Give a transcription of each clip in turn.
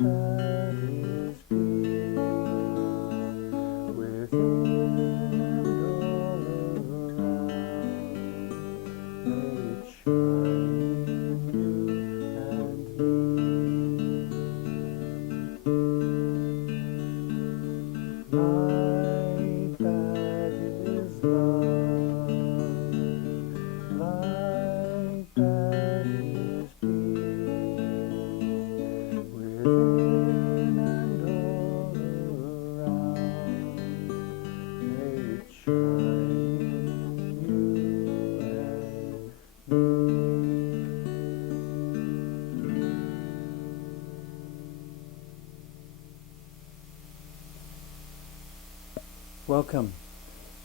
that is peace within and all around. May it shine in you and me. Light that is love, light that is peace within and all around. May it shine in you and me. Welcome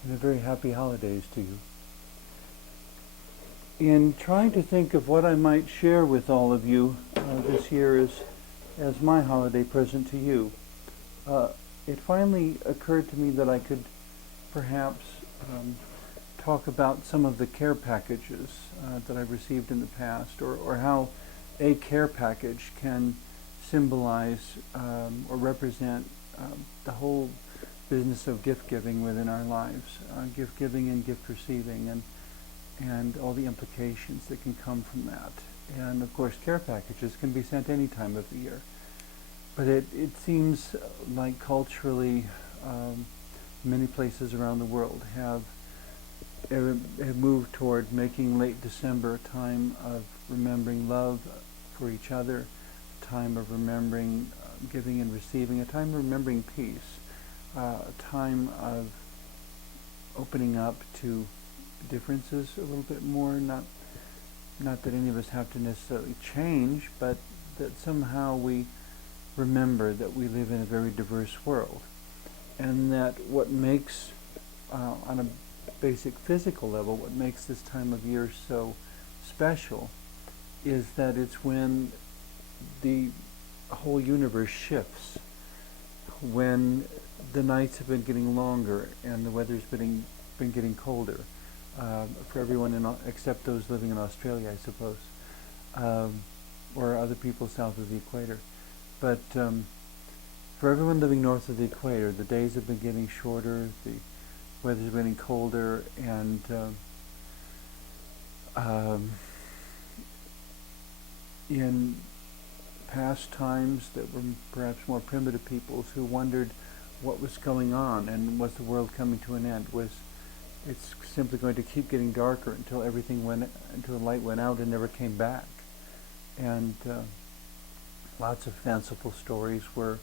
and a very happy holidays to you. In trying to think of what I might share with all of you this year as my holiday present to you, it finally occurred to me that I could perhaps talk about some of the care packages that I've received in the past, or how a care package can symbolize or represent the whole business of gift giving within our lives, gift giving and gift receiving, and all the implications that can come from that. And of course, care packages can be sent any time of the year. But it seems like culturally, many places around the world have moved toward making late December a time of remembering love for each other, a time of remembering giving and receiving, a time of remembering peace, a time of opening up to differences a little bit more, not that any of us have to necessarily change, but that somehow we remember that we live in a very diverse world, and that what makes, on a basic physical level, what makes this time of year so special is that it's when the whole universe shifts, when the nights have been getting longer and the weather's been getting colder, for everyone except those living in Australia, I suppose, or other people south of the equator. But for everyone living north of the equator, the days have been getting shorter, the weather's been getting colder, and in past times that were perhaps more primitive peoples who wondered what was going on and was the world coming to an end, was it's simply going to keep getting darker until until the light went out and never came back. And lots of fanciful stories were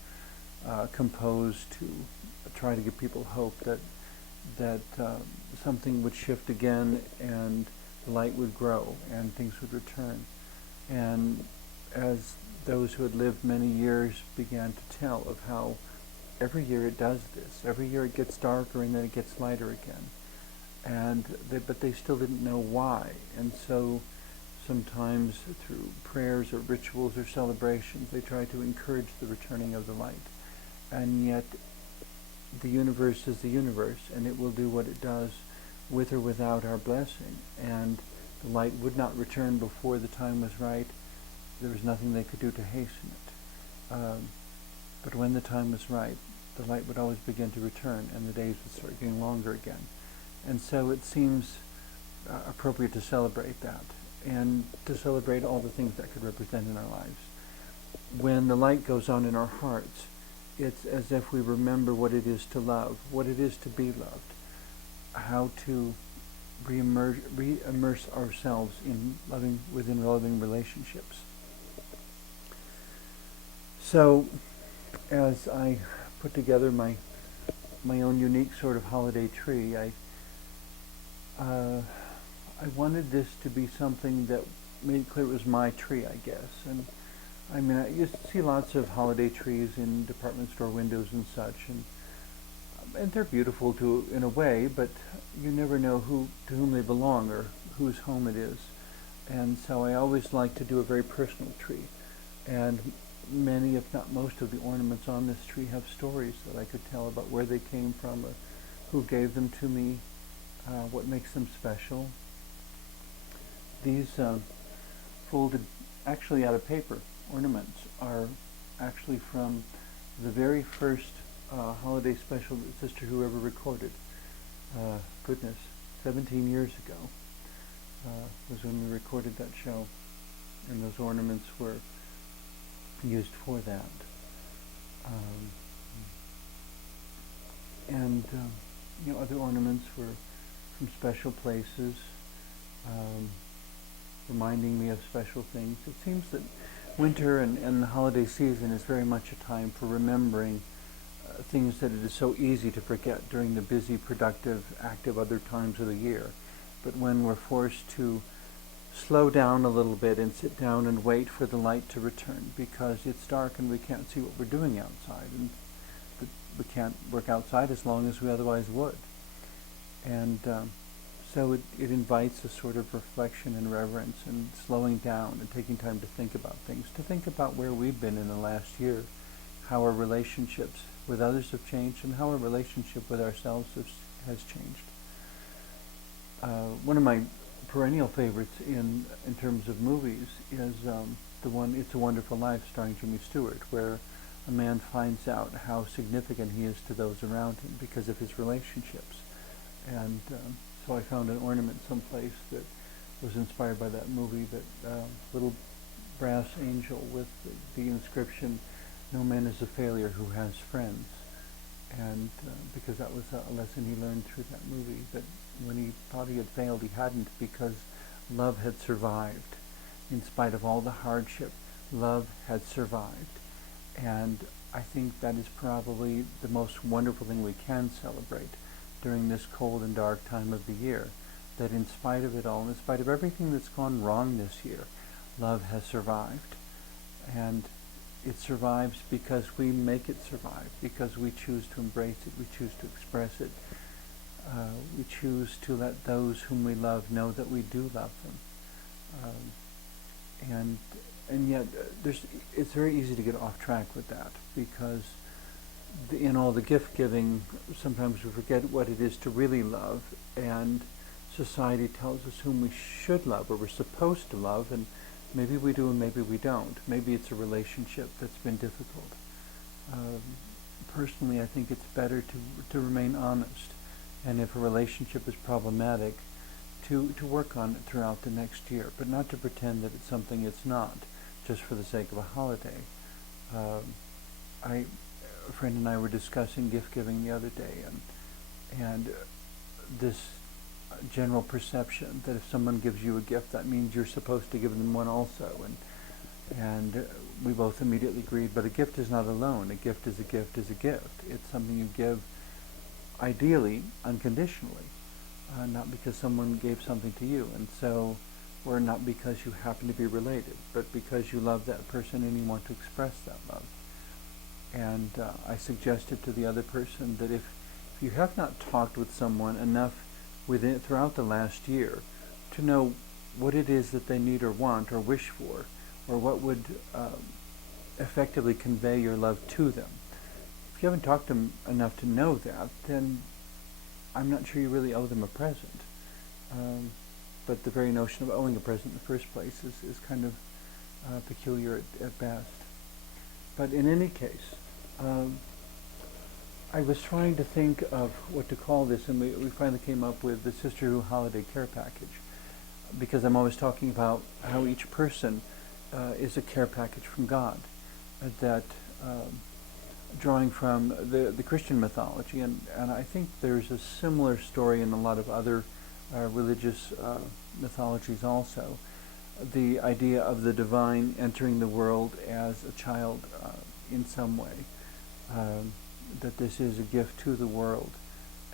composed to try to give people hope that something would shift again and the light would grow and things would return. And as those who had lived many years began to tell of how every year it does this, every year it gets darker and then it gets lighter again. But they still didn't know why. And so sometimes through prayers or rituals or celebrations, they try to encourage the returning of the light. And yet the universe is the universe, and it will do what it does with or without our blessing. And the light would not return before the time was right. There was nothing they could do to hasten it. But when the time was right, the light would always begin to return, and the days would start getting longer again. And so it seems appropriate to celebrate that, and to celebrate all the things that could represent in our lives. When the light goes on in our hearts, it's as if we remember what it is to love, what it is to be loved, how to re-immerse ourselves within loving relationships. So, as I put together my own unique sort of holiday tree, I wanted this to be something that made it clear it was my tree, I guess. And I mean, I used to see lots of holiday trees in department store windows and such, and they're beautiful in a way, but you never know to whom they belong or whose home it is. And so I always like to do a very personal tree. And many, if not most, of the ornaments on this tree have stories that I could tell about where they came from, or who gave them to me, what makes them special. These folded, actually out of paper, ornaments are actually from the very first holiday special that Sister Who ever recorded. Goodness, 17 years ago was when we recorded that show, and those ornaments were used for that. And other ornaments were from special places, reminding me of special things. It seems that winter and the holiday season is very much a time for remembering things that it is so easy to forget during the busy, productive, active other times of the year. But when we're forced to slow down a little bit and sit down and wait for the light to return because it's dark and we can't see what we're doing outside, and we can't work outside as long as we otherwise would. And so it invites a sort of reflection and reverence and slowing down and taking time to think about things, to think about where we've been in the last year, how our relationships with others have changed, and how our relationship with ourselves has changed. One of my perennial favorites in terms of movies is the one It's a Wonderful Life, starring Jimmy Stewart, where a man finds out how significant he is to those around him because of his relationships. And so I found an ornament someplace that was inspired by that movie, that little brass angel with the inscription, "No man is a failure who has friends." And because that was a lesson he learned through that movie, that when he thought he had failed, he hadn't, because love had survived. In spite of all the hardship, love had survived. And I think that is probably the most wonderful thing we can celebrate during this cold and dark time of the year, that in spite of it all, in spite of everything that's gone wrong this year, love has survived. And it survives because we make it survive, because we choose to embrace it, we choose to express it, we choose to let those whom we love know that we do love them. And yet it's very easy to get off track with that, because in all the gift giving, sometimes we forget what it is to really love, and society tells us whom we should love or we're supposed to love, and maybe we do and maybe we don't. Maybe it's a relationship that's been difficult. Personally, I think it's better to remain honest, and if a relationship is problematic, to work on it throughout the next year, but not to pretend that it's something it's not, just for the sake of a holiday. A friend and I were discussing gift giving the other day, and this general perception that if someone gives you a gift, that means you're supposed to give them one also, and we both immediately agreed, but a gift is not alone. A gift is a gift is a gift. It's something you give ideally unconditionally, not because someone gave something to you, and so, or not because you happen to be related, but because you love that person and you want to express that love. And I suggested to the other person that if you have not talked with someone enough throughout the last year to know what it is that they need or want or wish for, or what would effectively convey your love to them, if you haven't talked to them enough to know that, then I'm not sure you really owe them a present. But the very notion of owing a present in the first place is kind of peculiar at best. But in any case, I was trying to think of what to call this, and we finally came up with the Sister Who Holiday Care Package, because I'm always talking about how each person is a care package from God, that drawing from the Christian mythology, and I think there's a similar story in a lot of other religious mythologies also, the idea of the divine entering the world as a child in some way, that this is a gift to the world,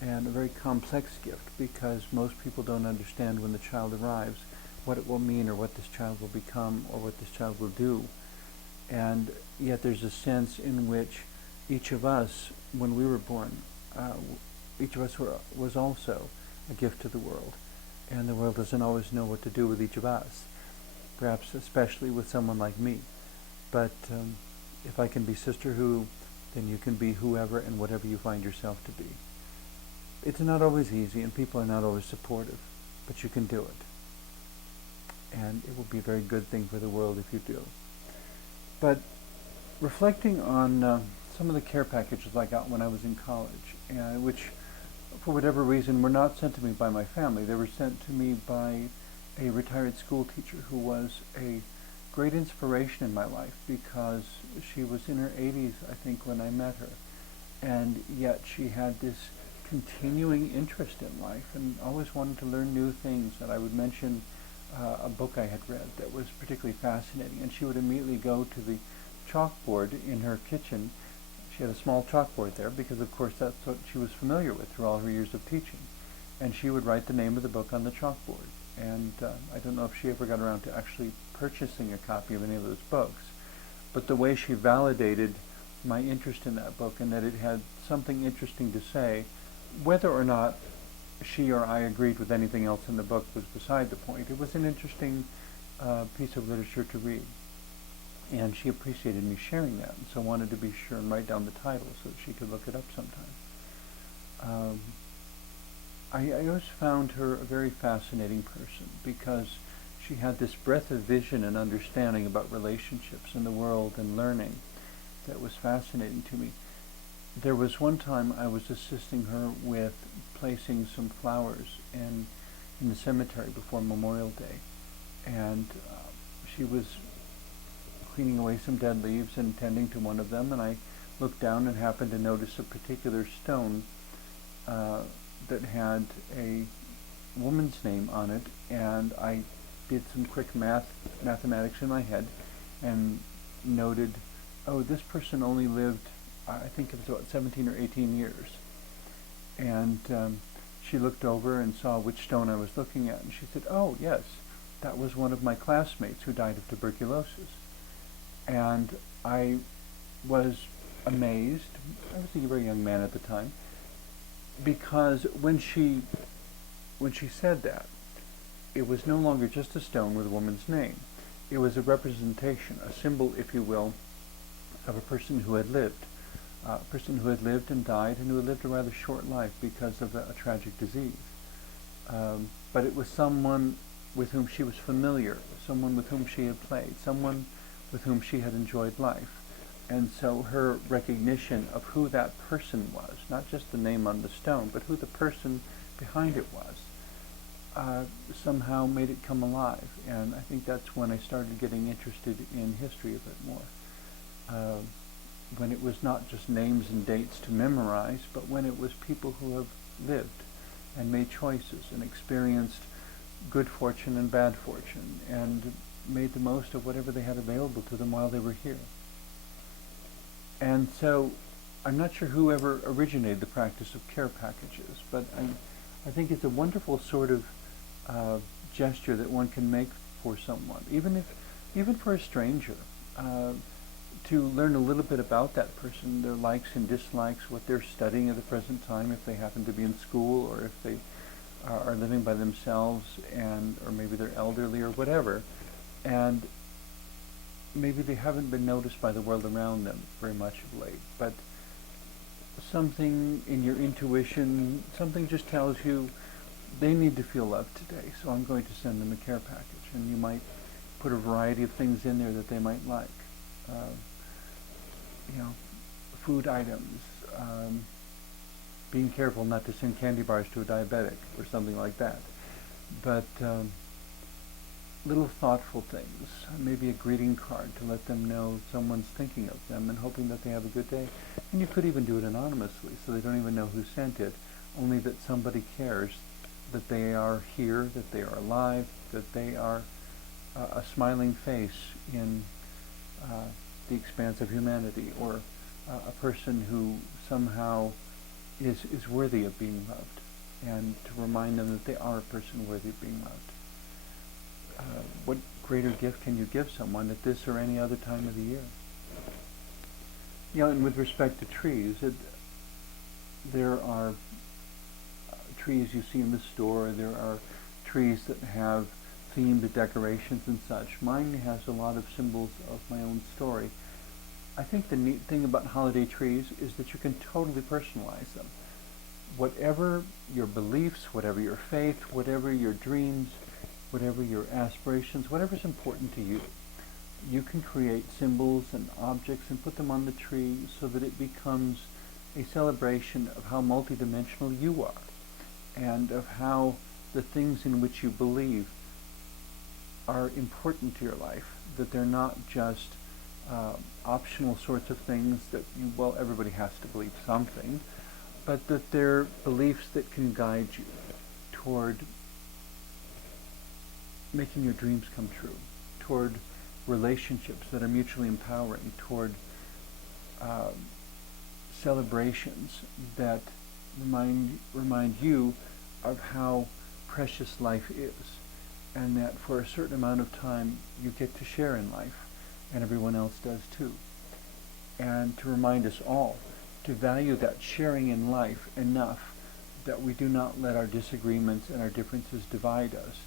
and a very complex gift, because most people don't understand when the child arrives what it will mean, or what this child will become, or what this child will do. And yet there's a sense in which each of us, when we were born, each of us was also a gift to the world, and the world doesn't always know what to do with each of us, perhaps especially with someone like me. But if I can be Sister Who, then you can be whoever and whatever you find yourself to be. It's not always easy, and people are not always supportive, but you can do it. And it will be a very good thing for the world if you do. But reflecting on some of the care packages I got when I was in college, which, for whatever reason, were not sent to me by my family. They were sent to me by a retired school teacher who was a great inspiration in my life because she was in her 80s, I think, when I met her. And yet she had this continuing interest in life and always wanted to learn new things. And I would mention a book I had read that was particularly fascinating, and she would immediately go to the chalkboard in her kitchen. She had a small chalkboard there because, of course, that's what she was familiar with through all her years of teaching. And she would write the name of the book on the chalkboard. And I don't know if she ever got around to actually purchasing a copy of any of those books, but the way she validated my interest in that book and that it had something interesting to say, whether or not she or I agreed with anything else in the book was beside the point. It was an interesting piece of literature to read. And she appreciated me sharing that, and so wanted to be sure and write down the title so that she could look it up sometime. I always found her a very fascinating person because she had this breadth of vision and understanding about relationships in the world and learning that was fascinating to me. There was one time I was assisting her with placing some flowers in the cemetery before Memorial Day, and she was cleaning away some dead leaves and tending to one of them, and I looked down and happened to notice a particular stone that had a woman's name on it, and I did some quick mathematics in my head and noted, oh, this person only lived, I think it was about 17 or 18 years. And she looked over and saw which stone I was looking at, and she said, oh, yes, that was one of my classmates who died of tuberculosis. And I was amazed. I was a very young man at the time, because when she said that, it was no longer just a stone with a woman's name. It was a representation, a symbol, if you will, of a person who had lived. A person who had lived and died, and who had lived a rather short life because of a tragic disease. But it was someone with whom she was familiar, someone with whom she had played, someone with whom she had enjoyed life. And so her recognition of who that person was, not just the name on the stone, but who the person behind it was, somehow made it come alive. And I think that's when I started getting interested in history a bit more. When it was not just names and dates to memorize, but when it was people who have lived and made choices and experienced good fortune and bad fortune and made the most of whatever they had available to them while they were here. And so I'm not sure who ever originated the practice of care packages, but I think it's a wonderful sort of gesture that one can make for someone, even for a stranger, to learn a little bit about that person, their likes and dislikes, what they're studying at the present time, if they happen to be in school, or if they are living by themselves, or maybe they're elderly or whatever, and maybe they haven't been noticed by the world around them very much of late, but something in your intuition, something just tells you they need to feel loved today, so I'm going to send them a care package. And you might put a variety of things in there that they might like. Food items, being careful not to send candy bars to a diabetic or something like that. But little thoughtful things, maybe a greeting card to let them know someone's thinking of them and hoping that they have a good day. And you could even do it anonymously, so they don't even know who sent it, only that somebody cares that they are here, that they are alive, that they are a smiling face in the expanse of humanity, or a person who somehow is worthy of being loved, and to remind them that they are a person worthy of being loved. What greater gift can you give someone at this or any other time of the year? And with respect to trees, there are trees you see in the store, there are trees that have themed decorations and such. Mine has a lot of symbols of my own story. I think the neat thing about holiday trees is that you can totally personalize them. Whatever your beliefs, whatever your faith, whatever your dreams, whatever your aspirations, whatever's important to you, you can create symbols and objects and put them on the tree so that it becomes a celebration of how multidimensional you are and of how the things in which you believe are important to your life, that they're not just optional sorts of things that well, everybody has to believe something, but that they're beliefs that can guide you toward making your dreams come true, toward relationships that are mutually empowering, toward celebrations that remind you of how precious life is, and that for a certain amount of time you get to share in life, and everyone else does too. And to remind us all to value that sharing in life enough that we do not let our disagreements and our differences divide us,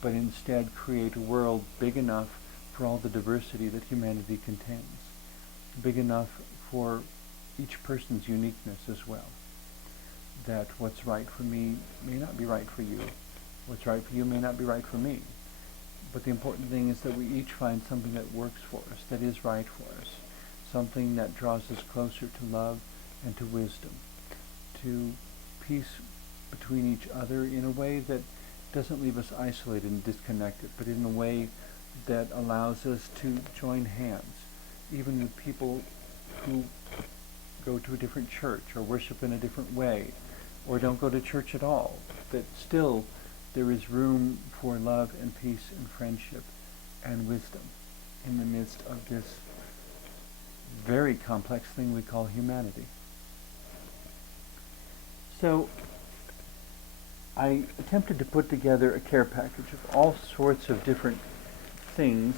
but instead create a world big enough for all the diversity that humanity contains, big enough for each person's uniqueness as well. That what's right for me may not be right for you. What's right for you may not be right for me. But the important thing is that we each find something that works for us, that is right for us, something that draws us closer to love and to wisdom, to peace between each other in a way that doesn't leave us isolated and disconnected, but in a way that allows us to join hands, even with people who go to a different church or worship in a different way or don't go to church at all, that still there is room for love and peace and friendship and wisdom in the midst of this very complex thing we call humanity. So I attempted to put together a care package of all sorts of different things,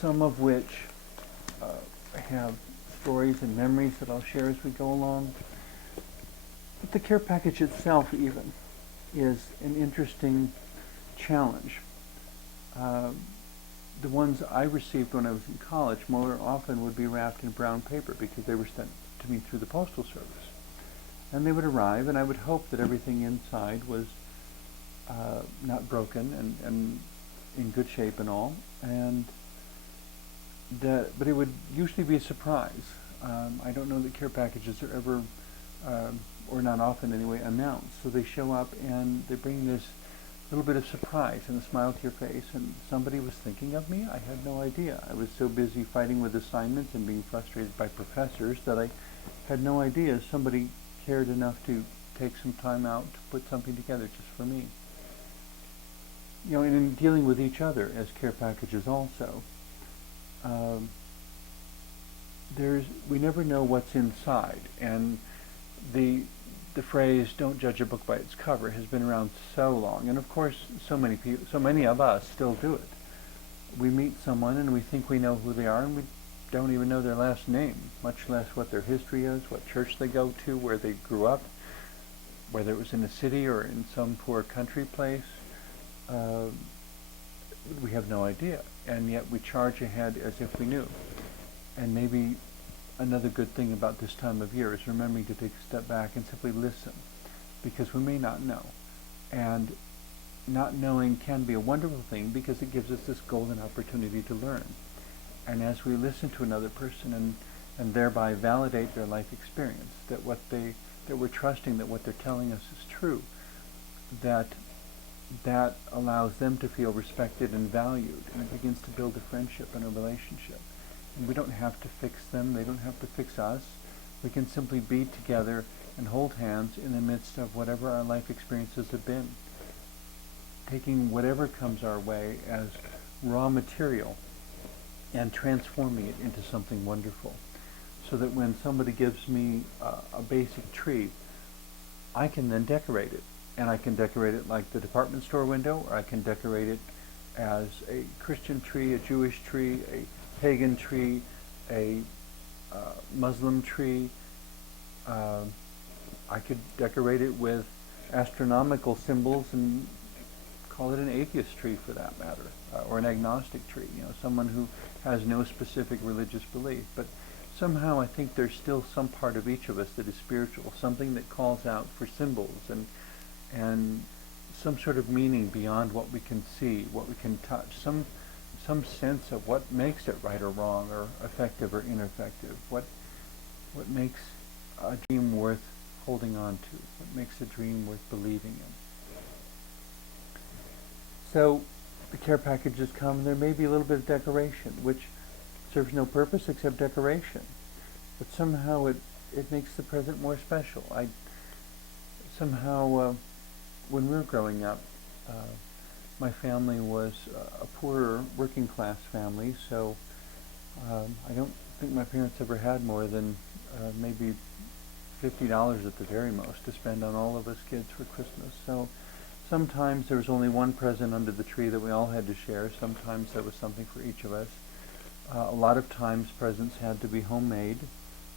some of which have stories and memories that I'll share as we go along. But the care package itself even is an interesting challenge. The ones I received when I was in college more often would be wrapped in brown paper because they were sent to me through the Postal Service. And they would arrive, and I would hope that everything inside was not broken and in good shape and all. But it would usually be a surprise. I don't know that care packages are ever, or not often anyway, announced. So they show up and they bring this little bit of surprise and a smile to your face, and somebody was thinking of me? I had no idea. I was so busy fighting with assignments and being frustrated by professors that I had no idea somebody cared enough to take some time out to put something together just for me. You know, and in dealing with each other as care packages also, we never know what's inside, and the phrase "don't judge a book by its cover" has been around so long, and of course so many of us still do it. We meet someone and we think we know who they are, and we don't even know their last name, much less what their history is, what church they go to, where they grew up, whether it was in a city or in some poor country place. We have no idea, and yet we charge ahead as if we knew. And maybe another good thing about this time of year is remembering to take a step back and simply listen, because we may not know. And not knowing can be a wonderful thing because it gives us this golden opportunity to learn. And as we listen to another person and thereby validate their life experience, that we're trusting that what they're telling us is true, that allows them to feel respected and valued, and it begins to build a friendship and a relationship. And we don't have to fix them, they don't have to fix us. We can simply be together and hold hands in the midst of whatever our life experiences have been, taking whatever comes our way as raw material and transforming it into something wonderful, so that when somebody gives me a basic tree, I can then decorate it. And I can decorate it like the department store window, or I can decorate it as a Christian tree, a Jewish tree, a pagan tree, a Muslim tree. I could decorate it with astronomical symbols and call it an atheist tree for that matter, or an agnostic tree, someone who has no specific religious belief. But somehow I think there's still some part of each of us that is spiritual, something that calls out for symbols and some sort of meaning beyond what we can see, what we can touch, some sense of what makes it right or wrong, or effective or ineffective, what makes a dream worth holding on to, what makes a dream worth believing in. So the care packages come, there may be a little bit of decoration, which serves no purpose except decoration, but somehow it makes the present more special. When we were growing up, my family was a poorer working class family, so I don't think my parents ever had more than maybe $50 at the very most to spend on all of us kids for Christmas. So sometimes there was only one present under the tree that we all had to share. Sometimes there was something for each of us. A lot of times presents had to be homemade.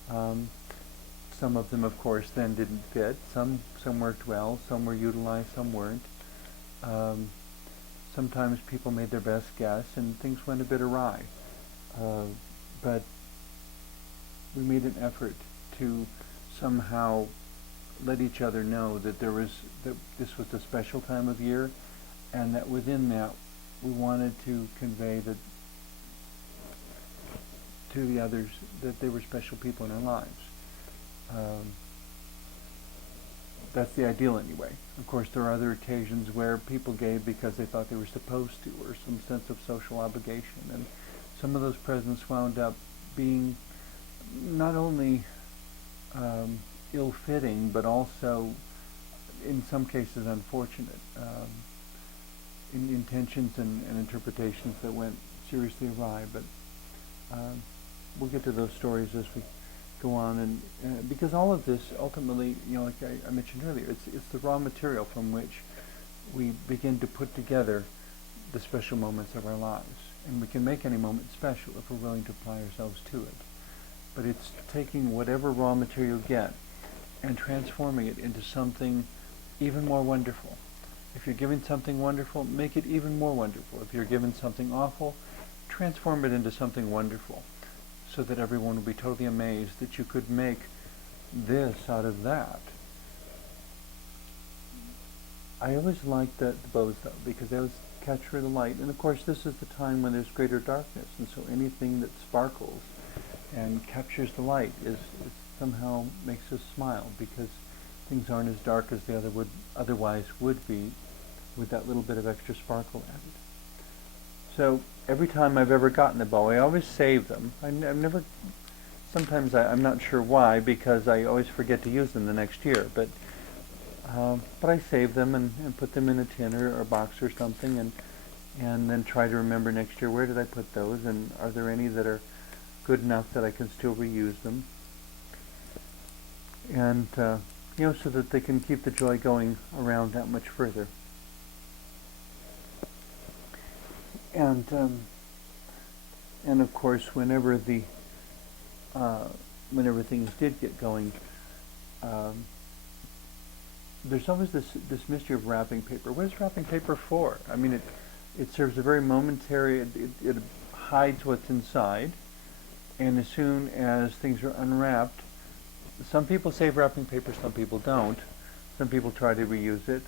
Some of them, of course, then didn't fit. Some worked well, some were utilized, some weren't. Sometimes people made their best guess and things went a bit awry. But we made an effort to somehow let each other know that this was a special time of year, and that within that we wanted to convey that to the others that they were special people in our lives. That's the ideal anyway. Of course, there are other occasions where people gave because they thought they were supposed to, or some sense of social obligation, and some of those presents wound up being not only ill-fitting, but also, in some cases, unfortunate, in intentions and interpretations that went seriously awry. But we'll get to those stories as we go on, and because all of this ultimately, like I mentioned earlier, it's the raw material from which we begin to put together the special moments of our lives, and we can make any moment special if we're willing to apply ourselves to it. But it's taking whatever raw material you get and transforming it into something even more wonderful. If you're given something wonderful, make it even more wonderful. If you're given something awful, transform it into something wonderful, so that everyone will be totally amazed that you could make this out of that. I always liked the bows, though, because they always capture the light. And of course, this is the time when there's greater darkness, and so anything that sparkles and captures the light is somehow makes us smile, because things aren't as dark as they otherwise would be with that little bit of extra sparkle added. So every time I've ever gotten a bow, I always save them. I've never. Sometimes I'm not sure why, because I always forget to use them the next year. But I save them and put them in a tin or a box or something, and then try to remember next year, where did I put those, and are there any that are good enough that I can still reuse them, and so that they can keep the joy going around that much further. And of course, whenever things did get going, there's always this mystery of wrapping paper. What is wrapping paper for? I mean, it serves a very momentary. It hides what's inside, and as soon as things are unwrapped, some people save wrapping paper, some people don't. Some people try to reuse it.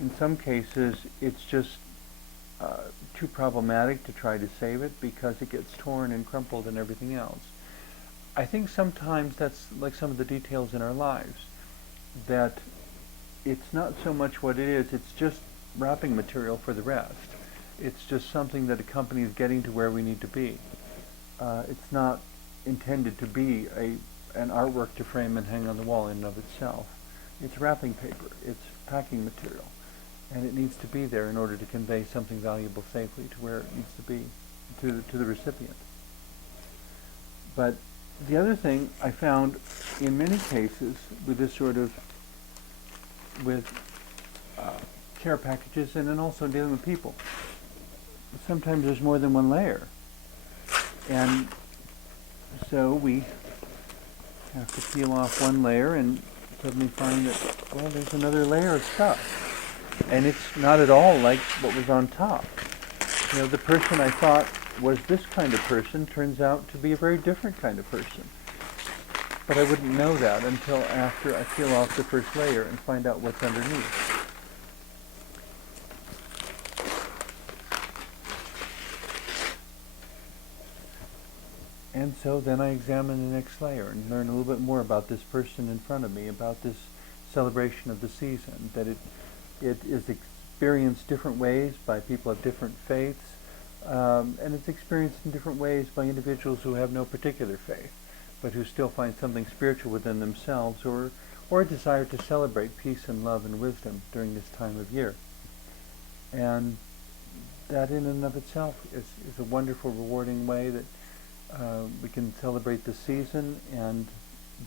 In some cases, it's just too problematic to try to save it because it gets torn and crumpled and everything else. I think sometimes that's like some of the details in our lives, that it's not so much what it is, it's just wrapping material for the rest. It's just something that accompanies getting to where we need to be. It's not intended to be an artwork to frame and hang on the wall in and of itself. It's wrapping paper, it's packing material, and it needs to be there in order to convey something valuable safely to where it needs to be, to the recipient. But the other thing I found in many cases with this sort of, care packages, and then also dealing with people, sometimes there's more than one layer. And so we have to peel off one layer and suddenly find that, well, there's another layer of stuff. And it's not at all like what was on top. The person I thought was this kind of person turns out to be a very different kind of person. But I wouldn't know that until after I peel off the first layer and find out what's underneath. And so then I examine the next layer and learn a little bit more about this person in front of me, about this celebration of the season, that it is experienced different ways by people of different faiths, and it's experienced in different ways by individuals who have no particular faith, but who still find something spiritual within themselves, or a desire to celebrate peace and love and wisdom during this time of year. And that in and of itself is a wonderful, rewarding way that we can celebrate the season and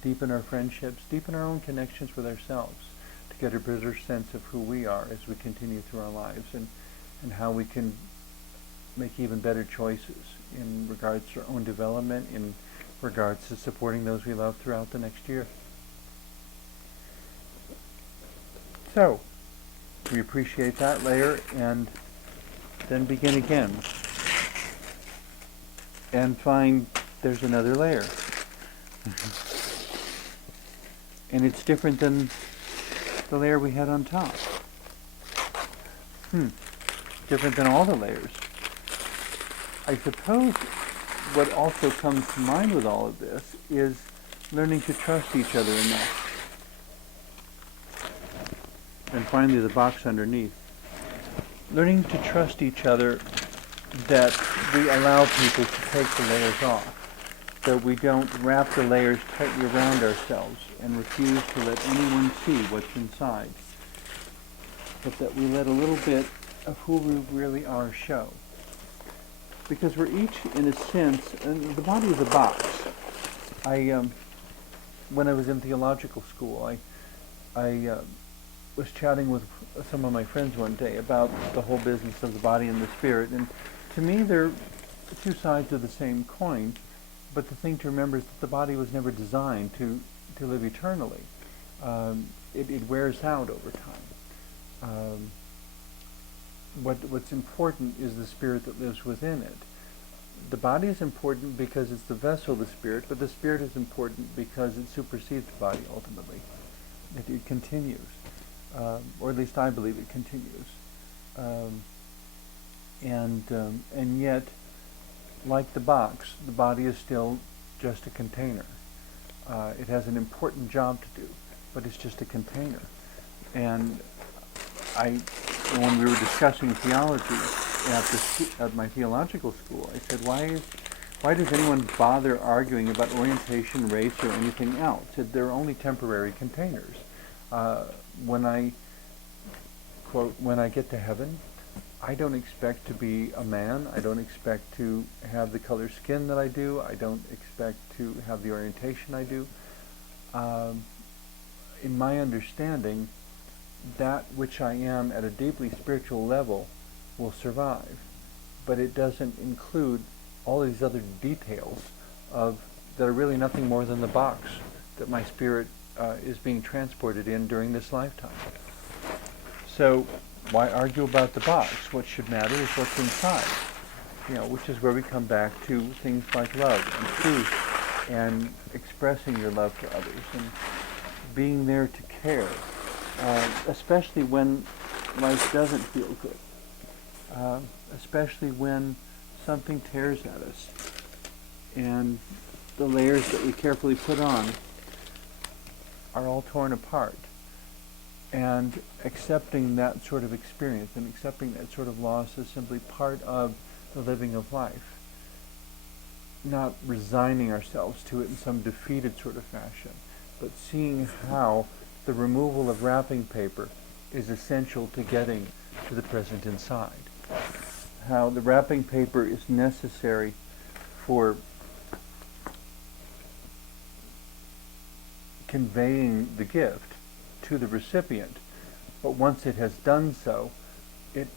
deepen our friendships, deepen our own connections with ourselves, to get a better sense of who we are as we continue through our lives, and how we can make even better choices in regards to our own development, in regards to supporting those we love throughout the next year. So, we appreciate that layer and then begin again and find there's another layer. And it's different than the layer we had on top. Different than all the layers. I suppose what also comes to mind with all of this is learning to trust each other enough. And finally, the box underneath. Learning to trust each other, that we allow people to take the layers off, that we don't wrap the layers tightly around ourselves and refuse to let anyone see what's inside, but that we let a little bit of who we really are show. Because we're each, in a sense, and the body is a box. When I was in theological school, I was chatting with some of my friends one day about the whole business of the body and the spirit, and to me they're two sides of the same coin, but the thing to remember is that the body was never designed to live eternally. It wears out over time. What's important is the spirit that lives within it. The body is important because it's the vessel of the spirit, but the spirit is important because it supersedes the body ultimately. It continues. Or at least I believe it continues. And yet, like the box, the body is still just a container. It has an important job to do, but it's just a container. And when we were discussing theology at my theological school, I said, why does anyone bother arguing about orientation, race, or anything else? I said, they're only temporary containers. When I get to heaven, I don't expect to be a man. I don't expect to have the color skin that I do. I don't expect to have the orientation I do. In my understanding, that which I am at a deeply spiritual level will survive, but it doesn't include all these other details that are really nothing more than the box that my spirit is being transported in during this lifetime. So why argue about the box? What should matter is what's inside, which is where we come back to things like love and truth and expressing your love for others and being there to care, especially when life doesn't feel good, especially when something tears at us and the layers that we carefully put on are all torn apart. And accepting that sort of experience and accepting that sort of loss is simply part of the living of life. Not resigning ourselves to it in some defeated sort of fashion, but seeing how the removal of wrapping paper is essential to getting to the present inside. How the wrapping paper is necessary for conveying the gift to the recipient, but once it has done so, it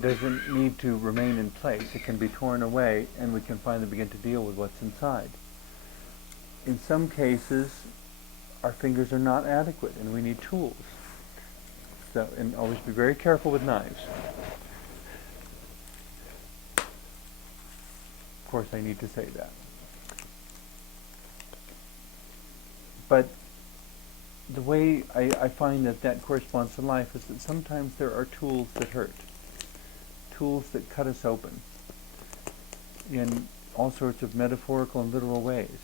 doesn't need to remain in place. It can be torn away, and we can finally begin to deal with what's inside. In some cases, our fingers are not adequate, and we need tools. So, and always be very careful with knives. Of course, I need to say that. But the way I find that corresponds to life is that sometimes there are tools that hurt, tools that cut us open in all sorts of metaphorical and literal ways.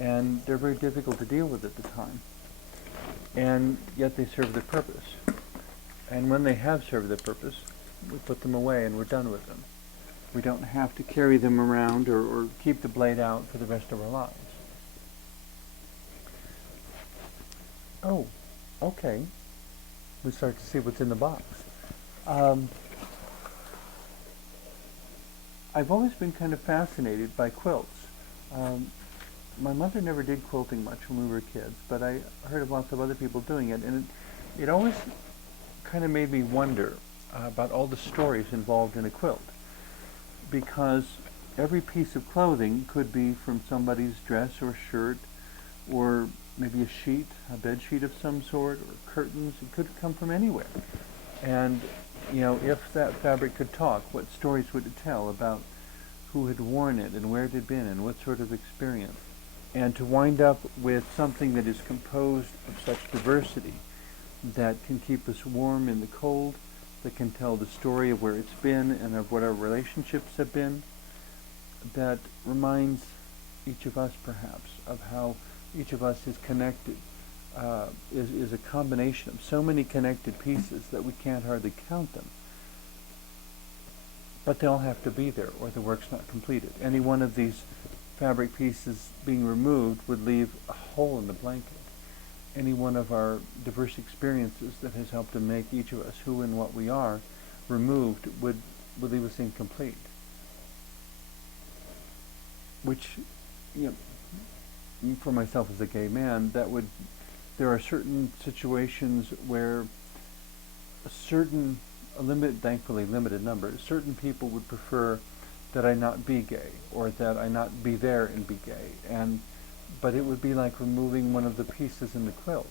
And they're very difficult to deal with at the time. And yet they serve their purpose. And when they have served their purpose, we put them away and we're done with them. We don't have to carry them around or keep the blade out for the rest of our lives. Oh, okay. We start to see what's in the box. I've always been kind of fascinated by quilts. My mother never did quilting much when we were kids, but I heard of lots of other people doing it, and it always kind of made me wonder about all the stories involved in a quilt, because every piece of clothing could be from somebody's dress or shirt, or maybe a sheet, a bed sheet of some sort, or curtains. It could come from anywhere. And, if that fabric could talk, what stories would it tell about who had worn it and where it had been and what sort of experience? And to wind up with something that is composed of such diversity that can keep us warm in the cold, that can tell the story of where it's been and of what our relationships have been, that reminds each of us perhaps of how each of us is connected, is a combination of so many connected pieces that we can't hardly count them. But they all have to be there or the work's not completed. Any one of these fabric pieces being removed would leave a hole in the blanket. Any one of our diverse experiences that has helped to make each of us who and what we are removed would leave us incomplete. Which, for myself as a gay man, there are certain situations where thankfully limited numbers, certain people would prefer that I not be gay, or that I not be there and be gay, but it would be like removing one of the pieces in the quilt.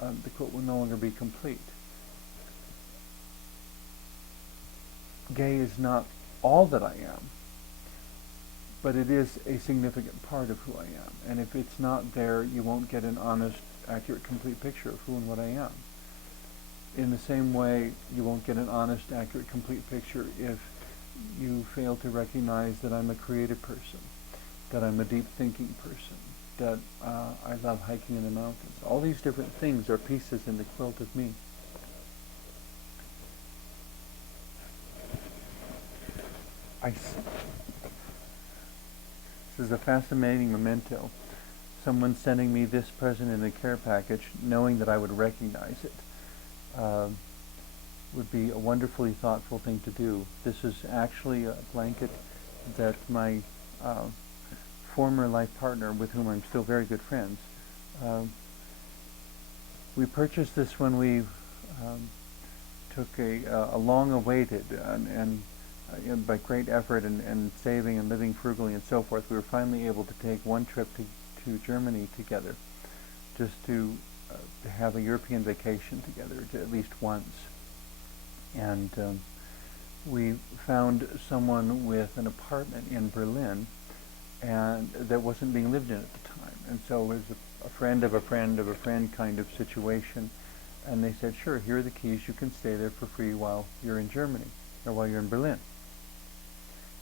The quilt will no longer be complete. Gay is not all that I am, but it is a significant part of who I am. And if it's not there, you won't get an honest, accurate, complete picture of who and what I am. In the same way, you won't get an honest, accurate, complete picture if you fail to recognize that I'm a creative person, that I'm a deep thinking person, that I love hiking in the mountains. All these different things are pieces in the quilt of me. This is a fascinating memento. Someone sending me this present in a care package, knowing that I would recognize it, would be a wonderfully thoughtful thing to do. This is actually a blanket that my former life partner, with whom I'm still very good friends, we purchased this when we took a long-awaited and by great effort and saving and living frugally and so forth, we were finally able to take one trip to Germany together, just to have a European vacation together, at least once. And we found someone with an apartment in Berlin, and that wasn't being lived in at the time. And so it was a friend of a friend of a friend kind of situation. And they said, sure, here are the keys, you can stay there for free while you're in Germany, or while you're in Berlin.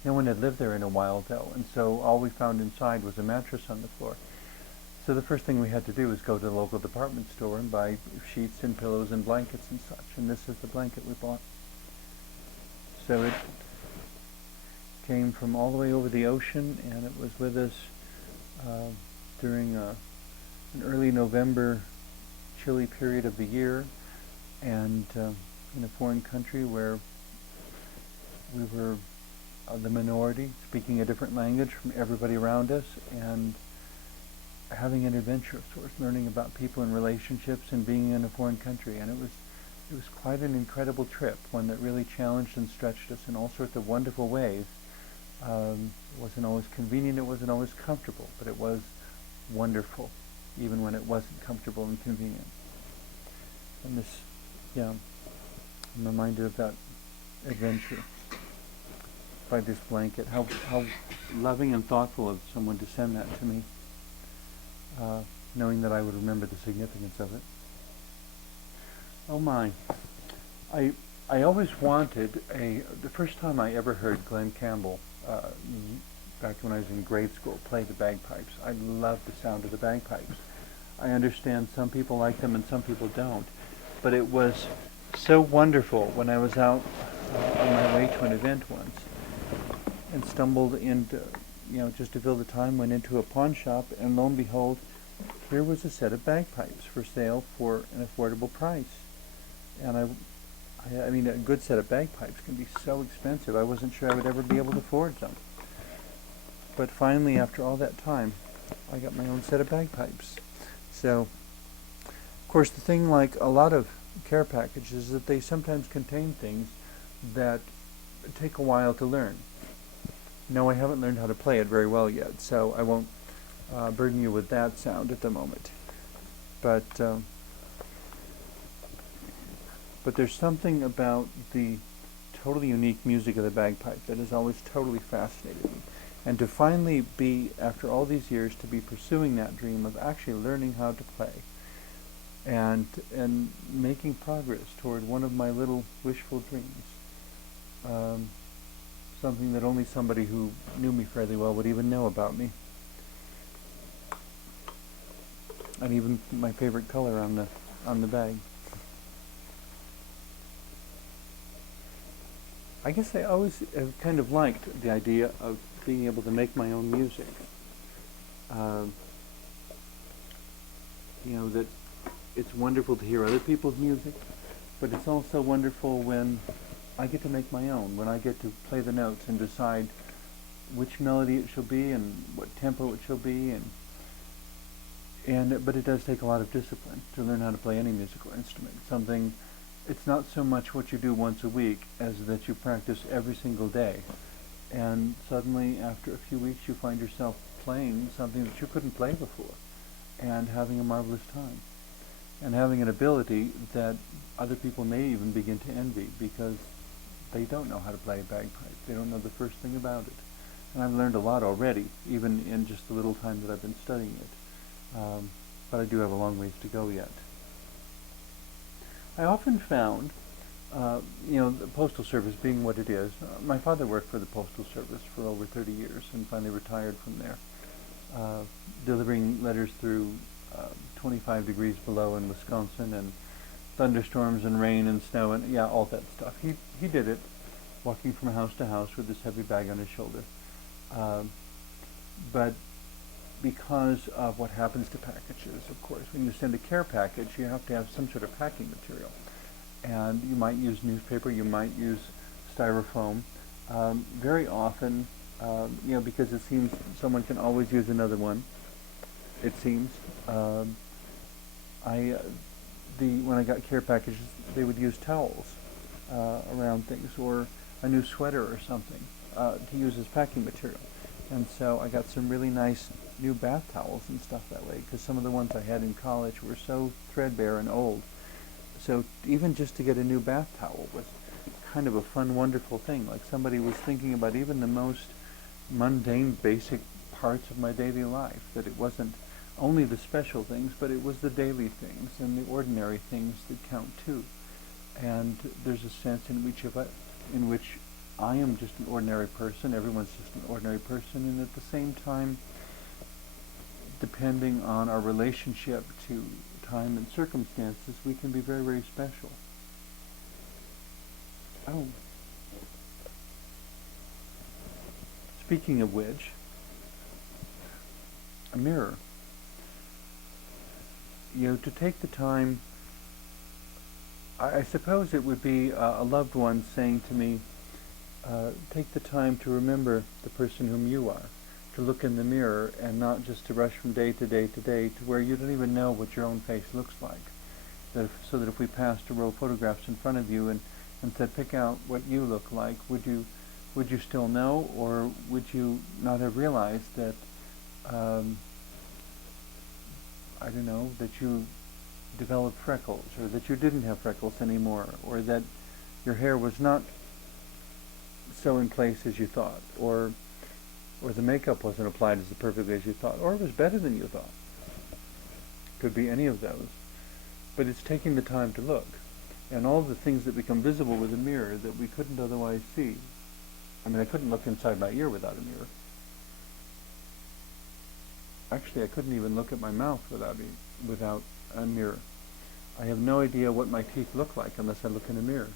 No one had lived there in a while, though, and so all we found inside was a mattress on the floor. So the first thing we had to do was go to the local department store and buy sheets and pillows and blankets and such, and this is the blanket we bought. So it came from all the way over the ocean, and it was with us during an early November chilly period of the year, and in a foreign country where we were the minority, speaking a different language from everybody around us, and having an adventure of sorts, learning about people and relationships and being in a foreign country. And it was quite an incredible trip, one that really challenged and stretched us in all sorts of wonderful ways. It wasn't always convenient, it wasn't always comfortable, but it was wonderful, even when it wasn't comfortable and convenient. And this, I'm reminded of that adventure by this blanket. How loving and thoughtful of someone to send that to me, knowing that I would remember the significance of it. Oh my. I always wanted the first time I ever heard Glenn Campbell back when I was in grade school, play the bagpipes. I love the sound of the bagpipes. I understand some people like them and some people don't, but it was so wonderful when I was out on my way to an event once and stumbled into, just to fill the time, went into a pawn shop, and lo and behold, here was a set of bagpipes for sale for an affordable price. And I mean, a good set of bagpipes can be so expensive. I wasn't sure I would ever be able to afford them. But finally, after all that time, I got my own set of bagpipes. So, of course, the thing like a lot of care packages is that they sometimes contain things that take a while to learn. No, I haven't learned how to play it very well yet, so I won't burden you with that sound at the moment. But there's something about the totally unique music of the bagpipe that has always totally fascinated me. And to finally be, after all these years, to be pursuing that dream of actually learning how to play and making progress toward one of my little wishful dreams, something that only somebody who knew me fairly well would even know about me. And even my favorite color on the bag. I guess I always have kind of liked the idea of being able to make my own music. That it's wonderful to hear other people's music, but it's also wonderful when I get to make my own, when I get to play the notes and decide which melody it shall be and what tempo it shall be, but it does take a lot of discipline to learn how to play any musical instrument. It's not so much what you do once a week as that you practice every single day. And suddenly, after a few weeks, you find yourself playing something that you couldn't play before and having a marvelous time. And having an ability that other people may even begin to envy because they don't know how to play a bagpipe. They don't know the first thing about it. And I've learned a lot already, even in just the little time that I've been studying it. But I do have a long ways to go yet. I often found, the Postal Service being what it is, my father worked for the Postal Service for over 30 years and finally retired from there, delivering letters through 25 degrees below in Wisconsin and thunderstorms and rain and snow and all that stuff. He did it, walking from house to house with this heavy bag on his shoulder. But because of what happens to packages, of course, when you send a care package, you have to have some sort of packing material. And you might use newspaper, you might use styrofoam. Very often, because it seems someone can always use another one, it seems. When I got care packages, they would use towels around things, or a new sweater or something to use as packing material. And so I got some really nice new bath towels and stuff that way, because some of the ones I had in college were so threadbare and old. So even just to get a new bath towel was kind of a fun, wonderful thing. Like somebody was thinking about even the most mundane, basic parts of my daily life, that it wasn't only the special things, but it was the daily things and the ordinary things that count too. And there's a sense in which I am just an ordinary person, everyone's just an ordinary person, and at the same time, depending on our relationship to time and circumstances, we can be very, very special. Oh. Speaking of which, a mirror. To take the time, I suppose it would be a loved one saying to me, take the time to remember the person whom you are, to look in the mirror and not just to rush from day to day to day to where you don't even know what your own face looks like. So that if we passed a row of photographs in front of you and said, pick out what you look like, would you still know, or would you not have realized that, that you developed freckles, or that you didn't have freckles anymore, or that your hair was not so in place as you thought, or the makeup wasn't applied as perfectly as you thought, or it was better than you thought. Could be any of those. But it's taking the time to look. And all the things that become visible with a mirror that we couldn't otherwise see. I mean, I couldn't look inside my ear without a mirror. Actually, I couldn't even look at my mouth without a mirror. I have no idea what my teeth look like unless I look in a mirror,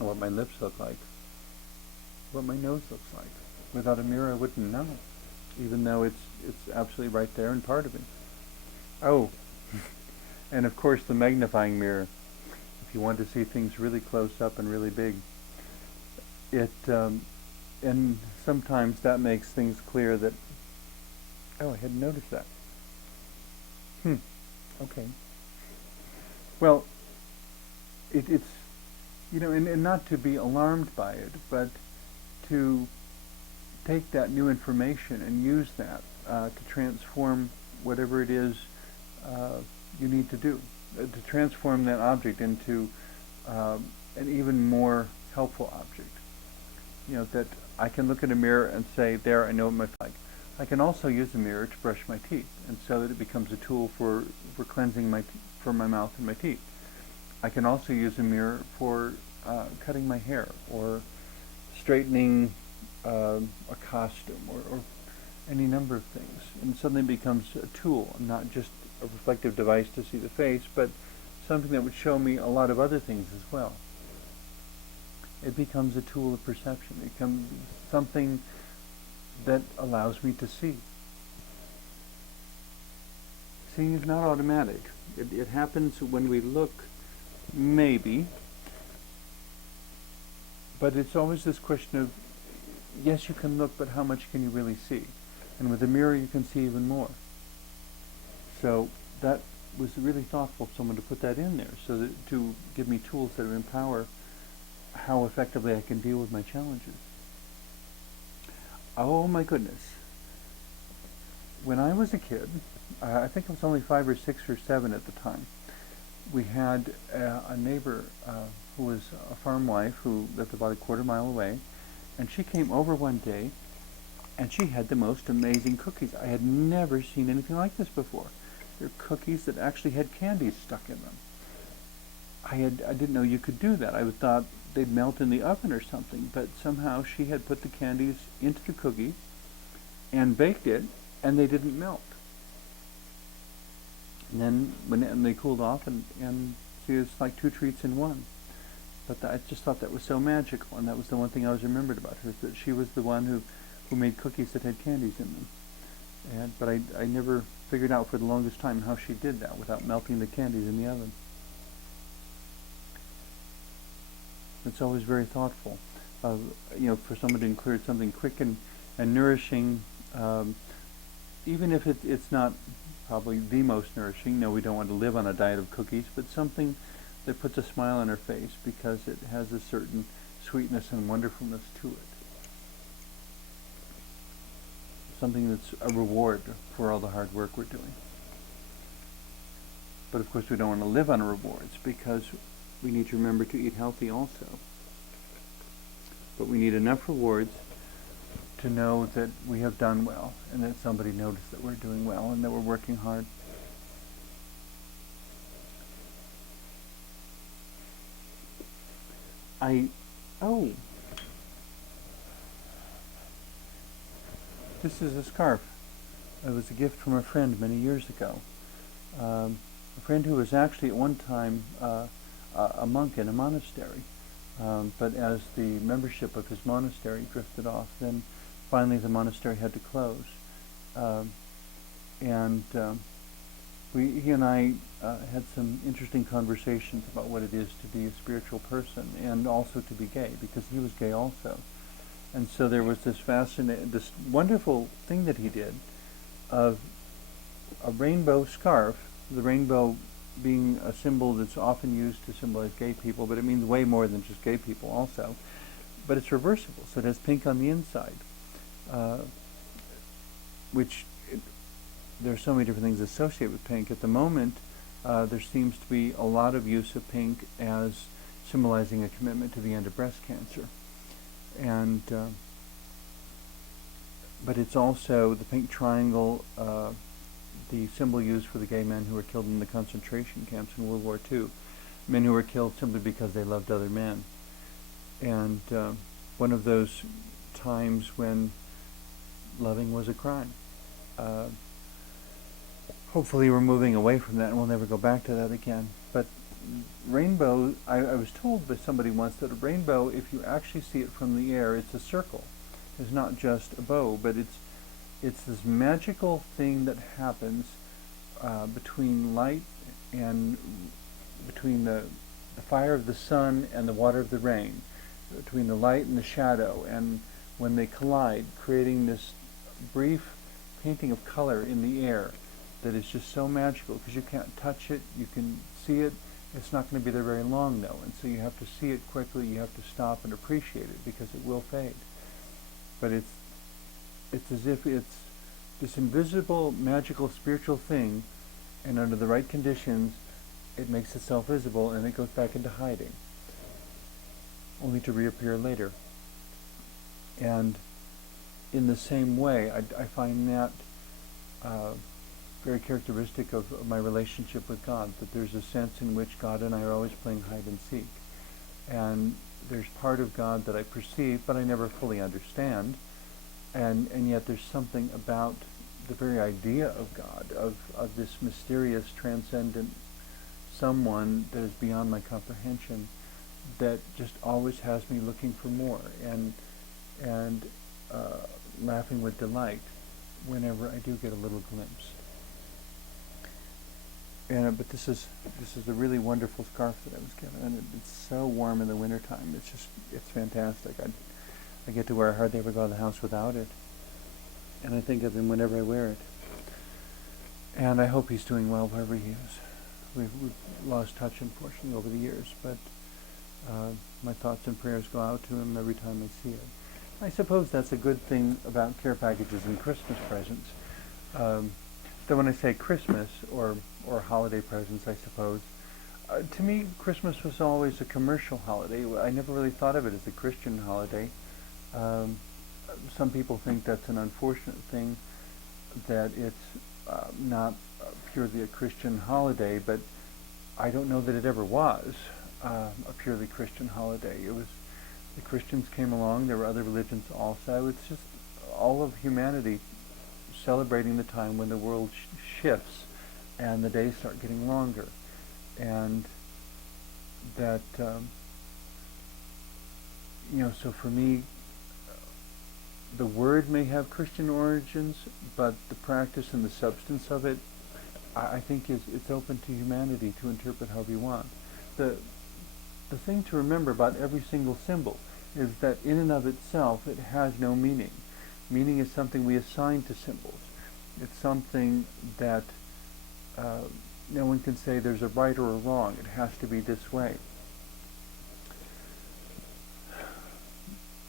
or what my lips look like, what my nose looks like. Without a mirror, I wouldn't know, even though it's absolutely right there and part of me. Oh, and of course the magnifying mirror. If you want to see things really close up and really big, and sometimes that makes things clear that, oh, I hadn't noticed that. Okay. Well, it's, and not to be alarmed by it, but to take that new information and use that to transform whatever it is you need to do, to transform that object into an even more helpful object. That I can look in a mirror and say, there, I know what my face looks like. I can also use a mirror to brush my teeth, and so that it becomes a tool for cleansing for my mouth and my teeth. I can also use a mirror for cutting my hair, or straightening a costume, or any number of things. And suddenly it becomes a tool, not just a reflective device to see the face, but something that would show me a lot of other things as well. It becomes a tool of perception. It becomes something that allows me to see. Seeing is not automatic. It happens when we look, maybe, but it's always this question of, yes, you can look, but how much can you really see? And with a mirror, you can see even more. So that was really thoughtful of someone to put that in there, so that to give me tools that empower how effectively I can deal with my challenges. Oh my goodness. When I was a kid, I think I was only 5 or 6 or 7 at the time, we had a neighbor who was a farm wife who lived about a quarter mile away, and she came over one day and she had the most amazing cookies. I had never seen anything like this before. They're cookies that actually had candies stuck in them. I didn't know you could do that. I thought they'd melt in the oven or something, but somehow she had put the candies into the cookie and baked it, and they didn't melt. And then when they cooled off, and see, it's like 2 treats in one. But I just thought that was so magical, and that was the one thing I always remembered about her, is that she was the one who made cookies that had candies in them. But I never figured out for the longest time how she did that without melting the candies in the oven. It's always very thoughtful, for someone to include something quick and nourishing, even if it's not probably the most nourishing. No, we don't want to live on a diet of cookies, but something that puts a smile on our face because it has a certain sweetness and wonderfulness to it. Something that's a reward for all the hard work we're doing. But of course we don't want to live on rewards, because we need to remember to eat healthy also. But we need enough rewards to know that we have done well, and that somebody noticed that we're doing well and that we're working hard. This is a scarf. It was a gift from a friend many years ago. A friend who was actually at one time a monk in a monastery. But as the membership of his monastery drifted off, then finally the monastery had to close. He and I had some interesting conversations about what it is to be a spiritual person, and also to be gay, because he was gay also. And so there was this wonderful thing that he did of a rainbow scarf, the rainbow being a symbol that's often used to symbolize gay people, but it means way more than just gay people also. But it's reversible, so it has pink on the inside, there are so many different things associated with pink. At the moment, there seems to be a lot of use of pink as symbolizing a commitment to the end of breast cancer. And but it's also the pink triangle, the symbol used for the gay men who were killed in the concentration camps in World War II, men who were killed simply because they loved other men. And one of those times when loving was a crime. hopefully we're moving away from that and we'll never go back to that again. But rainbow, I was told by somebody once that a rainbow, if you actually see it from the air, it's a circle. It's not just a bow, but it's this magical thing that happens between light and between the fire of the sun and the water of the rain, between the light and the shadow, and when they collide, creating this brief painting of color in the air that is just so magical because you can't touch it, you can see it. It's not going to be there very long though, and so you have to see it quickly, you have to stop and appreciate it because it will fade. But it's as if it's this invisible, magical, spiritual thing, and under the right conditions, it makes itself visible and it goes back into hiding, only to reappear later. And in the same way, I find that very characteristic of my relationship with God, that there's a sense in which God and I are always playing hide and seek. And there's part of God that I perceive, but I never fully understand. And yet there's something about the very idea of God, of this mysterious, transcendent someone that is beyond my comprehension, that just always has me looking for more and laughing with delight whenever I do get a little glimpse. But this is a really wonderful scarf that I was given, and it's so warm in the wintertime. It's fantastic. I get to wear it, hardly ever go out of the house without it, and I think of him whenever I wear it. And I hope he's doing well wherever he is. We've lost touch, unfortunately, over the years, but my thoughts and prayers go out to him every time I see it. I suppose that's a good thing about care packages and Christmas presents. That when I say Christmas or holiday presents, I suppose, to me, Christmas was always a commercial holiday. I never really thought of it as a Christian holiday. Some people think that's an unfortunate thing, that it's not purely a Christian holiday, but I don't know that it ever was a purely Christian holiday. It was, the Christians came along, there were other religions also. It's just all of humanity celebrating the time when the world shifts and the days start getting longer. And that, so for me, the word may have Christian origins, but the practice and the substance of it, I think it's open to humanity to interpret however you want. The thing to remember about every single symbol is that in and of itself it has no meaning. Meaning is something we assign to symbols. It's something that no one can say there's a right or a wrong. It has to be this way.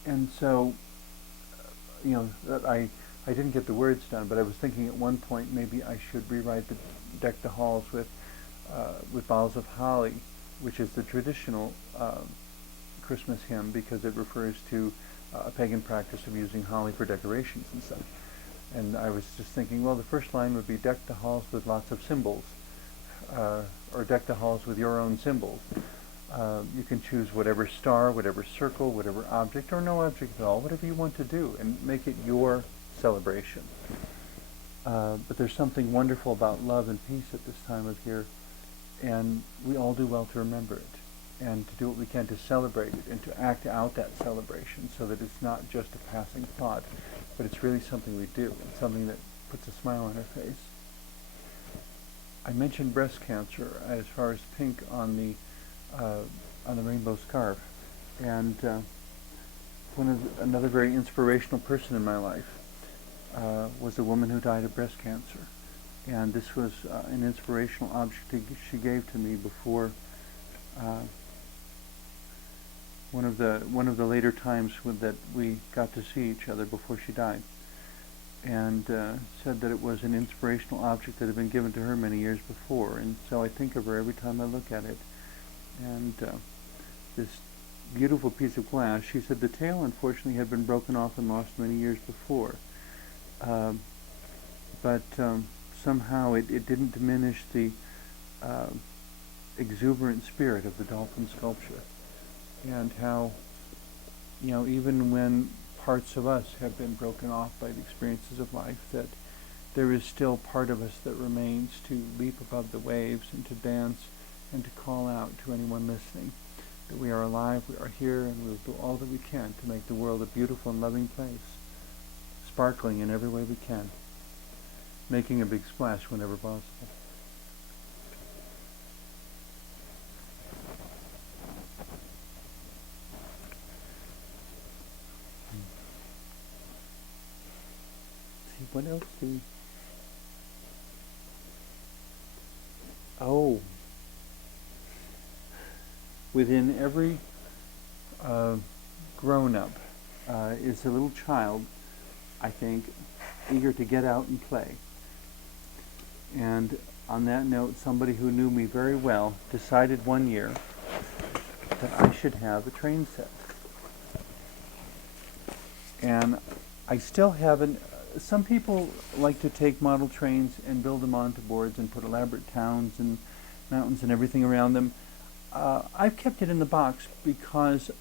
And so, that I didn't get the words done, but I was thinking at one point maybe I should rewrite the Deck the Halls with boughs of holly, which is the traditional Christmas hymn, because it refers to a pagan practice of using holly for decorations and such. And I was just thinking, well, the first line would be deck the halls with lots of symbols, or deck the halls with your own symbols. You can choose whatever star, whatever circle, whatever object, or no object at all, whatever you want to do, and make it your celebration. But there's something wonderful about love and peace at this time of year, and we all do well to remember it, and to do what we can to celebrate it, and to act out that celebration so that it's not just a passing thought, but it's really something we do, it's something that puts a smile on our face. I mentioned breast cancer as far as pink on the rainbow scarf, and another very inspirational person in my life was a woman who died of breast cancer, and this was an inspirational object she gave to me before one of the later times that we got to see each other before she died, and said that it was an inspirational object that had been given to her many years before, and so I think of her every time I look at it. And this beautiful piece of glass, she said the tail unfortunately had been broken off and lost many years before, but somehow it didn't diminish the exuberant spirit of the dolphin sculpture, and how, even when parts of us have been broken off by the experiences of life, that there is still part of us that remains to leap above the waves and to dance and to call out to anyone listening that we are alive, we are here, and we will do all that we can to make the world a beautiful and loving place, sparkling in every way we can, making a big splash whenever possible. See, what else do we... Oh, within every grown-up is a little child, I think, eager to get out and play. And on that note, somebody who knew me very well decided one year that I should have a train set. And I still haven't... Some people like to take model trains and build them onto boards and put elaborate towns and mountains and everything around them. I've kept it in the box because,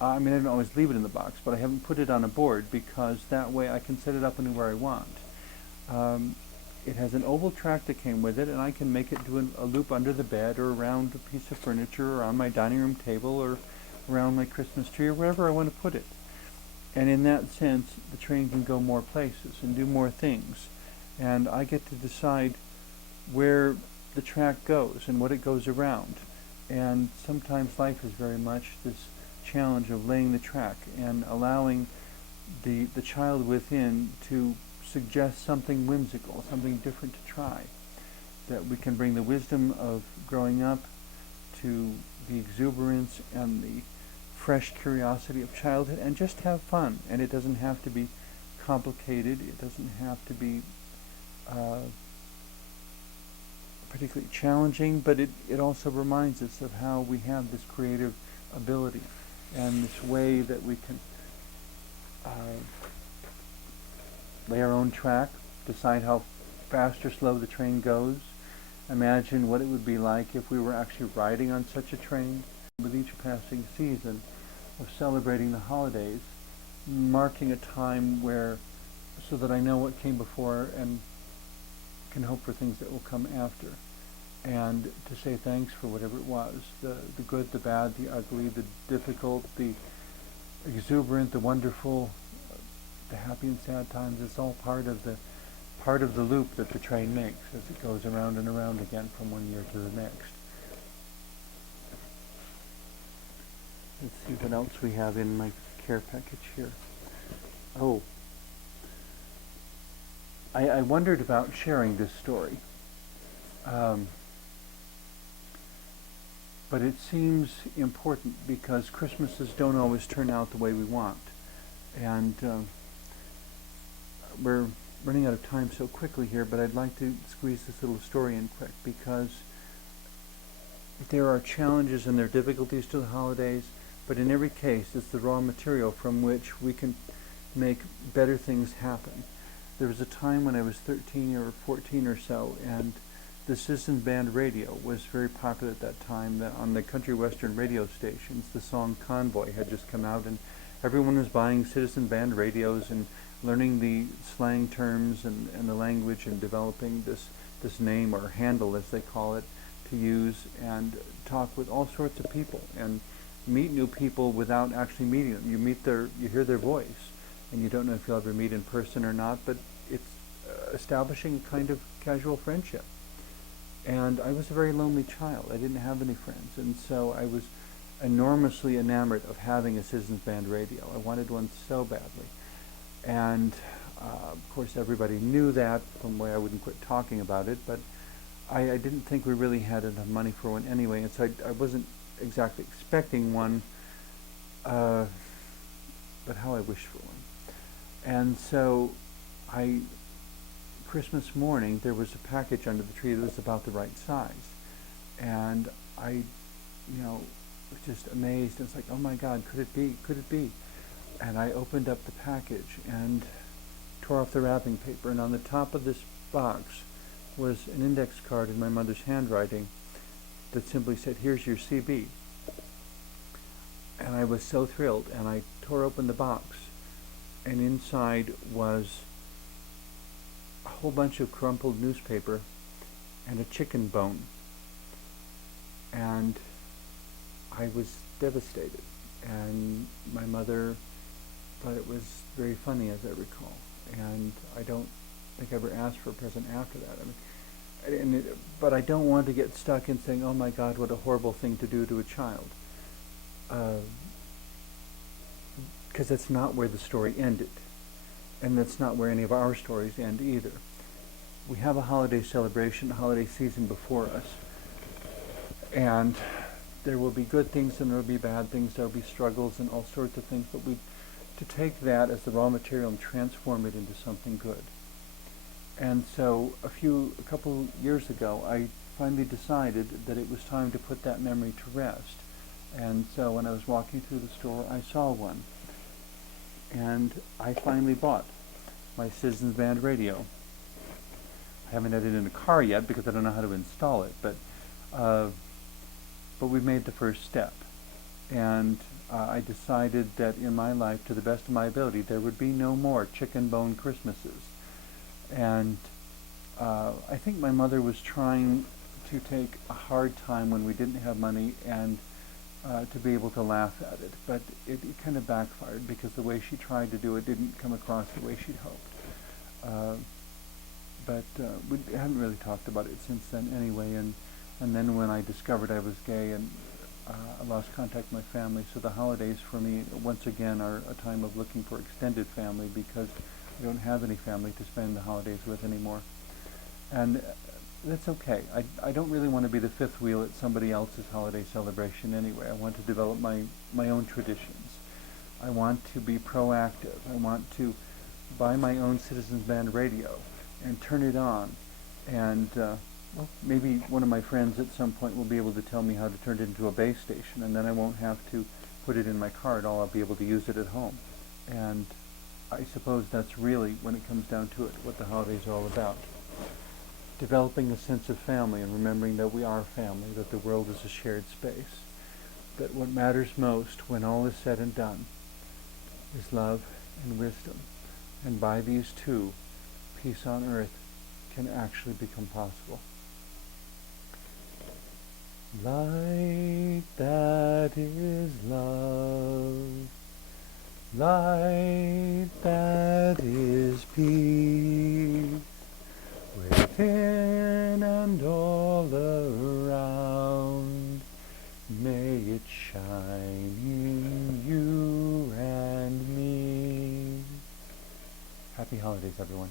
I don't always leave it in the box, but I haven't put it on a board because that way I can set it up anywhere I want. It has an oval track that came with it, and I can make it do a loop under the bed or around a piece of furniture or on my dining room table or around my Christmas tree or wherever I want to put it. And in that sense, the train can go more places and do more things. And I get to decide where the track goes and what it goes around. And sometimes life is very much this challenge of laying the track and allowing the child within to suggest something whimsical, something different to try. That we can bring the wisdom of growing up to the exuberance and the fresh curiosity of childhood and just have fun. And it doesn't have to be complicated. It doesn't have to be particularly challenging, but it also reminds us of how we have this creative ability and this way that we can lay our own track, decide how fast or slow the train goes, imagine what it would be like if we were actually riding on such a train. With each passing season of celebrating the holidays, marking a time where, so that I know what came before and can hope for things that will come after, and to say thanks for whatever it was, the good, the bad, the ugly, the difficult, the exuberant, the wonderful, the happy and sad times. It's all part of the loop that the train makes as it goes around and around again from one year to the next. Let's see what else we have in my care package here. Oh, I wondered about sharing this story, but it seems important because Christmases don't always turn out the way we want, and we're running out of time so quickly here, but I'd like to squeeze this little story in quick because there are challenges and there are difficulties to the holidays, but in every case it's the raw material from which we can make better things happen. There was a time when I was 13 or 14 or so, and the Citizen Band radio was very popular at that time. On the country western radio stations, the song Convoy had just come out, and everyone was buying Citizen Band radios and learning the slang terms and the language and developing this name or handle, as they call it, to use and talk with all sorts of people and meet new people without actually meeting them. You hear their voice, and you don't know if you'll ever meet in person or not, but it's establishing a kind of casual friendship. And I was a very lonely child. I didn't have any friends, and so I was enormously enamored of having a Citizens Band radio. I wanted one so badly. And of course everybody knew that, from where I wouldn't quit talking about it, but I didn't think we really had enough money for one anyway, and so I wasn't exactly expecting one, but how I wished for one. And so Christmas morning, there was a package under the tree that was about the right size. And I, was just amazed. It's like, oh my God, could it be? Could it be? And I opened up the package and tore off the wrapping paper. And on the top of this box was an index card in my mother's handwriting that simply said, "Here's your CB." And I was so thrilled. And I tore open the box. And inside was a whole bunch of crumpled newspaper and a chicken bone. And I was devastated. And my mother thought it was very funny, as I recall. And I don't think I ever asked for a present after that. But I don't want to get stuck in saying, oh my God, what a horrible thing to do to a child. Because that's not where the story ended. And that's not where any of our stories end either. We have a holiday celebration, a holiday season before us. And there will be good things and there will be bad things, there will be struggles and all sorts of things, but to take that as the raw material and transform it into something good. And so a couple years ago, I finally decided that it was time to put that memory to rest. And so when I was walking through the store, I saw one. And I finally bought my Citizens Band radio. I haven't had it in a car yet because I don't know how to install it, but we made the first step. And I decided that in my life, to the best of my ability, there would be no more chicken bone Christmases. And I think my mother was trying to take a hard time when we didn't have money and to be able to laugh at it. But it kind of backfired because the way she tried to do it didn't come across the way she'd hoped. But we haven't really talked about it since then anyway. And then when I discovered I was gay and I lost contact with my family, so the holidays for me once again are a time of looking for extended family because I don't have any family to spend the holidays with anymore. And that's okay. I don't really want to be the fifth wheel at somebody else's holiday celebration anyway. I want to develop my own traditions. I want to be proactive. I want to buy my own Citizens Band radio and turn it on. And well, maybe one of my friends at some point will be able to tell me how to turn it into a base station, and then I won't have to put it in my car at all. I'll be able to use it at home. And I suppose that's really, when it comes down to it, what the holidays are all about. Developing a sense of family and remembering that we are family, that the world is a shared space, that what matters most when all is said and done is love and wisdom. And by these two, peace on earth can actually become possible. Light that is love, light that is peace, within and all around, may it shine in you and me. Happy holidays, everyone.